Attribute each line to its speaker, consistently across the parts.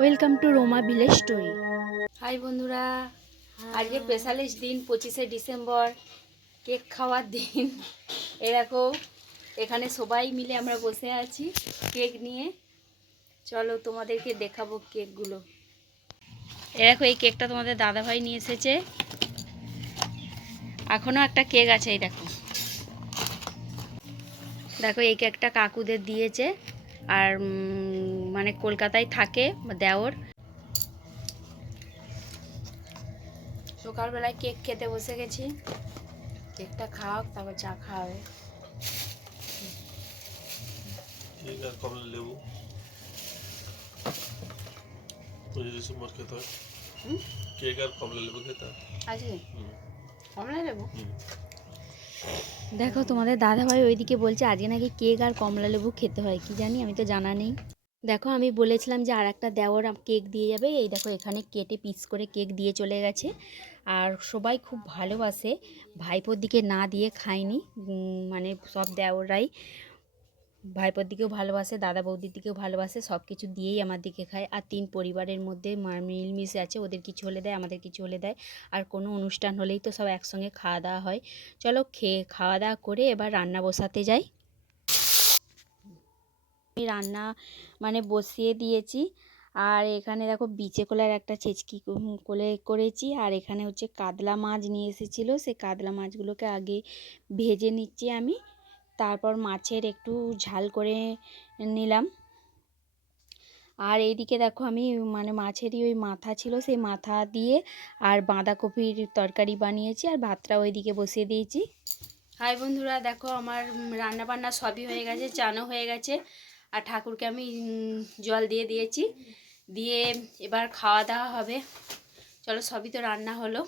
Speaker 1: Welcome to Roma village story.
Speaker 2: Hi বন্ধুরা, আজকে specialist দিন, পঁচিশে ডিসেম্বর, কেক খাওয়ার দিন। এরকম এখানে সবাই মিলে আমরা বসে আছি কেক নিয়ে। চলো তোমাদেরকে দেখাবো কেকগুলো। এরকম এই কেকটা তোমাদের দাদাভাই নিয়ে এসেছে। এখনও একটা কেক আছে, এই দেখো। দেখো, এই কেকটা কাকুদের দিয়েছে। আর মানে কলকাতায় থাকে দেওর। সকালবেলায় কেক খেতে বসে গেছি। কেকটা খাওয়াক তারপর চা খাওয়াবে।
Speaker 3: কেক আর কমলা লেবু? পঁচিশ ডিসেম্বর খেতে হয়। কেক আর কমলা লেবু খেতে হয়।
Speaker 2: আছে? কমলা লেবু?
Speaker 1: দেখো তোমাদের দাদাভাই ওইদিকে বলছে আজকে নাকি কেক আর কমলা লেবু খেতে হয়। কি জানি আমি তো জানা নেই। দেখো আমি বলেছিলাম যে আর একটা দেওয়ার কেক দিয়ে যাবে। এই দেখো এখানে কেটে পিস করে কেক দিয়ে চলে গেছে। আর সবাই খুব ভালোবাসে। ভাইপোর দিকে না দিয়ে খায়নি। মানে সব দেওররাই ভাইপোর দিকেও ভালোবাসে, দাদা বৌদির দিকেও ভালোবাসে সব কিছু দিয়েই আমার দিকে খায়। আর তিন পরিবারের মধ্যে মিলমিশে আছে, ওদের কিছু হলে দেয়, আমাদের কিছু হলে দেয়। আর কোনো অনুষ্ঠান হলেই তো সব একসঙ্গে খাওয়া দাওয়া হয়। চলো খেয়ে, খাওয়া দাওয়া করে এবার রান্না বসাতে যাই। রান্না মানে বসিয়ে দিয়েছি। আর এখানে দেখো বিচে কলার একটা ছেচকি কোলে করেছি। আর এখানে হচ্ছে কাতলা মাছ নিয়ে এসেছিল। সেই কাতলা মাছগুলোকে আগে ভেজে নিচ্ছি আমি। তারপর মাছের একটু ঝাল করে নিলাম। আর এইদিকে দেখো আমি মানে মাছেরই ওই মাথা ছিল সেই মাথা দিয়ে আর বাঁধাকপির তরকারি বানিয়েছি আর ভাতটা ওইদিকে বসিয়ে দিয়েছি।
Speaker 2: হাই বন্ধুরা, দেখো আমার রান্না বান্না সবই হয়ে গেছে, চানও হয়ে গেছে। আর ঠাকুরকে আমি জল দিয়ে দিয়েছি। দিয়ে এবার খাওয়া দাওয়া হবে। চলো সবই তো রান্না হলো।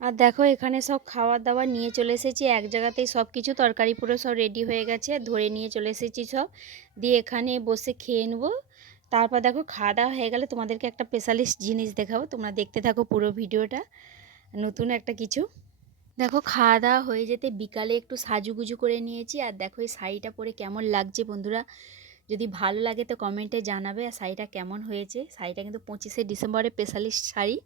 Speaker 1: আর দেখো, এখানে সব খাবার দাবার নিয়ে চলে এসেছি। এক জায়গাতেই সব কিছু তরকারি পুরো সব রেডি হয়ে গেছে। ধরে নিয়ে চলে এসেছি সব। দিয়ে এখানে বসে খেয়ে নেব। তারপর দেখো, খাওয়া দাওয়া হয়ে গেলে তোমাদেরকে একটা স্পেশালিস্ট জিনিস দেখাবো। তোমরা দেখতে থাকো পুরো ভিডিওটা। নতুন একটা কিছু। দেখো খাওয়া দাওয়া হয়ে যেতে বিকালে একটু সাজুগুজু করে নিয়েছি। আর দেখো এই শাড়িটা পরে কেমন লাগছে বন্ধুরা? যদি ভালো লাগে তো কমেন্টে জানাবে। আর শাড়িটা কেমন হয়েছে? শাড়িটা কিন্তু পঁচিশে ডিসেম্বরে স্পেশালিস্ট শাড়ি।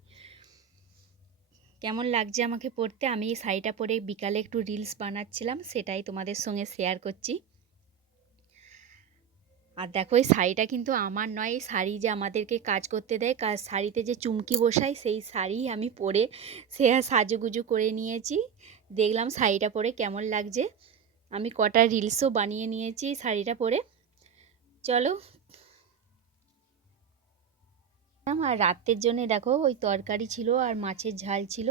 Speaker 1: কেমন লাগছে আমাকে পড়তে আমি এই শাড়িটা পরে বিকালে একটু রিলস বানাচ্ছিলাম, সেটাই তোমাদের সঙ্গে শেয়ার করছি। আর দেখো এই শাড়িটা কিন্তু আমার নয়, এই শাড়ি যে আমাদেরকে কাজ করতে দেয় কাজ শাড়িতে যে চুমকি বসাই, সেই শাড়ি আমি পরে সে সাজুগুজু করে নিয়েছি। দেখলাম শাড়িটা পরে কেমন লাগছে। আমি কটা রিলসও বানিয়ে নিয়েছি শাড়িটা পরে। চলো। আর রাতের জন্য দেখো ওই তরকারি ছিল আর মাছের ঝাল ছিল।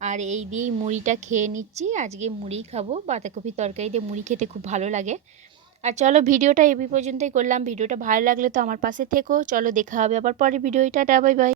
Speaker 1: আর এই দিয়েই মুড়িটা খেয়ে নিচ্ছি। আজকে মুড়ি খাব। বাঁধাকপি তরকারি দিয়ে মুড়ি খেতে খুব ভালো লাগে। আর চলো ভিডিওটা এবি পর্যন্তই করলাম। ভিডিওটা ভালো লাগলে তো আমার পাশে থেকো। চলো দেখা হবে আবার পরে ভিডিওটা বাই বাই।